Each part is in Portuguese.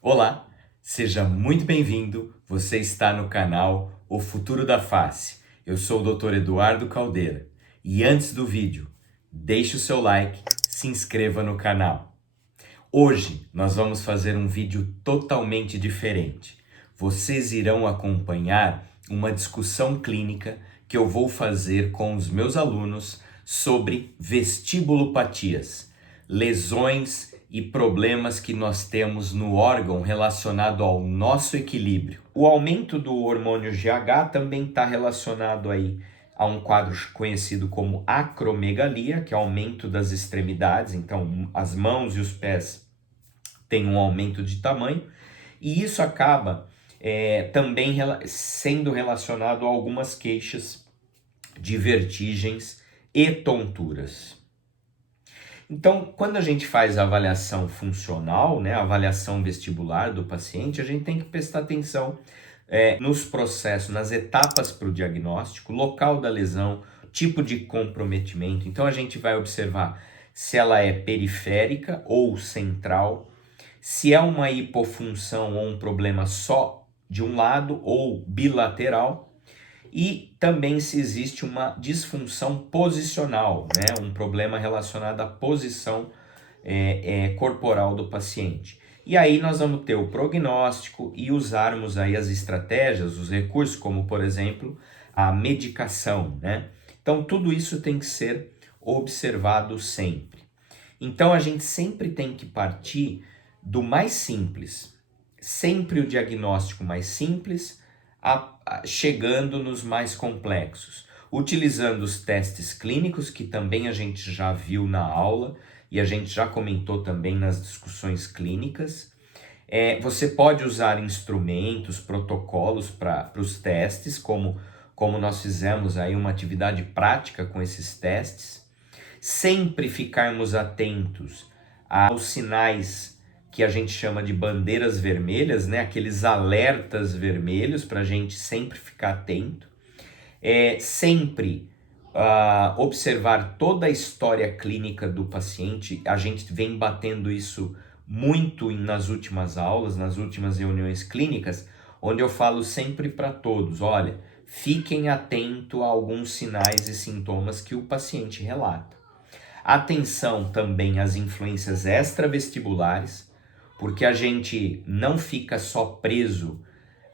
Olá, seja muito bem-vindo. Você está no canal O Futuro da Face. Eu sou o Dr. Eduardo Caldeira. E antes do vídeo, deixe o seu like, se inscreva no canal. Hoje nós vamos fazer um vídeo totalmente diferente. Vocês irão acompanhar uma discussão clínica que eu vou fazer com os meus alunos sobre vestibulopatias, lesões e problemas que nós temos no órgão relacionado ao nosso equilíbrio. O aumento do hormônio GH também está relacionado aí a um quadro conhecido como acromegalia, que é aumento das extremidades, então as mãos e os pés têm um aumento de tamanho, e isso acaba também sendo relacionado a algumas queixas de vertigens e tonturas. Então, quando a gente faz a avaliação funcional, né, a avaliação vestibular do paciente, a gente tem que prestar atenção nos processos, nas etapas para o diagnóstico, local da lesão, tipo de comprometimento. Então, a gente vai observar se ela é periférica ou central, se é uma hipofunção ou um problema só de um lado ou bilateral, e também se existe uma disfunção posicional, né? Um problema relacionado à posição corporal do paciente. E aí nós vamos ter o prognóstico e usarmos aí as estratégias, os recursos, como por exemplo, a medicação, né? Então tudo isso tem que ser observado sempre. Então a gente sempre tem que partir do mais simples, sempre o diagnóstico mais simples, chegando nos mais complexos, utilizando os testes clínicos, que também a gente já viu na aula e a gente já comentou também nas discussões clínicas. Você pode usar instrumentos, protocolos para os testes, como nós fizemos aí uma atividade prática com esses testes. Sempre ficarmos atentos aos sinais que a gente chama de bandeiras vermelhas, né? Aqueles alertas vermelhos para a gente sempre ficar atento. Sempre observar toda a história clínica do paciente. A gente vem batendo isso muito nas últimas aulas, nas últimas reuniões clínicas, onde eu falo sempre para todos, olha, fiquem atentos a alguns sinais e sintomas que o paciente relata. Atenção também às influências extravestibulares, porque a gente não fica só preso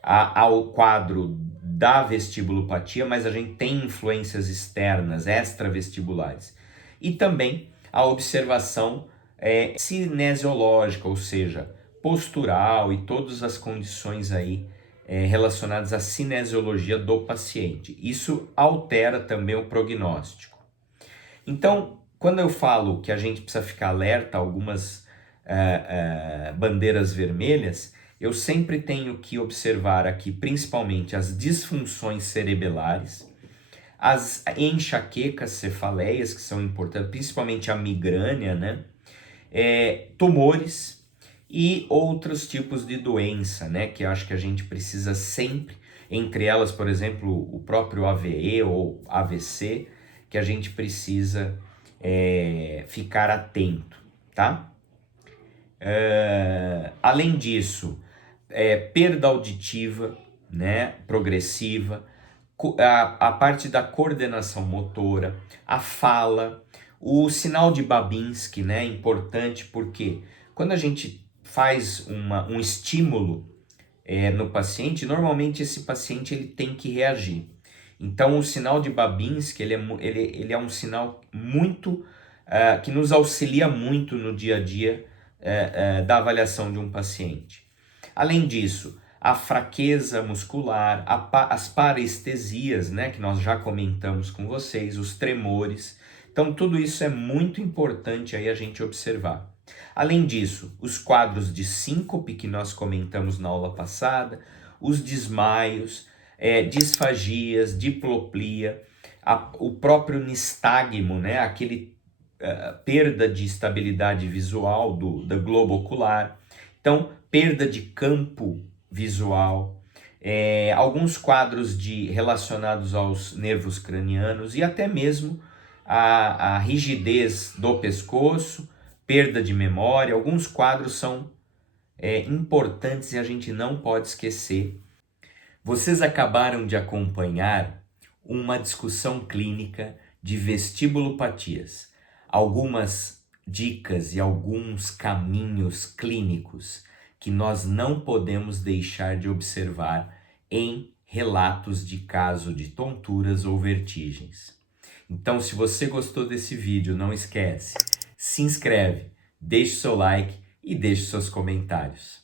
ao quadro da vestibulopatia, mas a gente tem influências externas, extravestibulares. E também a observação cinesiológica, ou seja, postural e todas as condições aí relacionadas à cinesiologia do paciente. Isso altera também o prognóstico. Então, quando eu falo que a gente precisa ficar alerta a algumas bandeiras vermelhas, eu sempre tenho que observar aqui principalmente as disfunções cerebelares, as enxaquecas, cefaleias, que são importantes, principalmente a migrânia, né? Tumores e outros tipos de doença, né? Que eu acho que a gente precisa sempre, entre elas, por exemplo, o próprio AVE ou AVC, que a gente precisa ficar atento, tá? Além disso, perda auditiva, né, progressiva, a parte da coordenação motora, a fala, o sinal de Babinski, né, importante porque quando a gente faz um estímulo no paciente, normalmente esse paciente ele tem que reagir. Então o sinal de Babinski ele é um sinal muito que nos auxilia muito no dia a dia da avaliação de um paciente. Além disso, a fraqueza muscular, as parestesias, né, que nós já comentamos com vocês, os tremores. Então tudo isso é muito importante aí a gente observar. Além disso, os quadros de síncope que nós comentamos na aula passada, os desmaios, disfagias, diploplia, o próprio nistagmo, né, aquele perda de estabilidade visual do globo ocular, então perda de campo visual, alguns quadros relacionados aos nervos cranianos e até mesmo a rigidez do pescoço, perda de memória. Alguns quadros são importantes e a gente não pode esquecer. Vocês acabaram de acompanhar uma discussão clínica de vestibulopatias, algumas dicas e alguns caminhos clínicos que nós não podemos deixar de observar em relatos de caso de tonturas ou vertigens. Então, se você gostou desse vídeo, não esquece, se inscreve, deixe seu like e deixe seus comentários.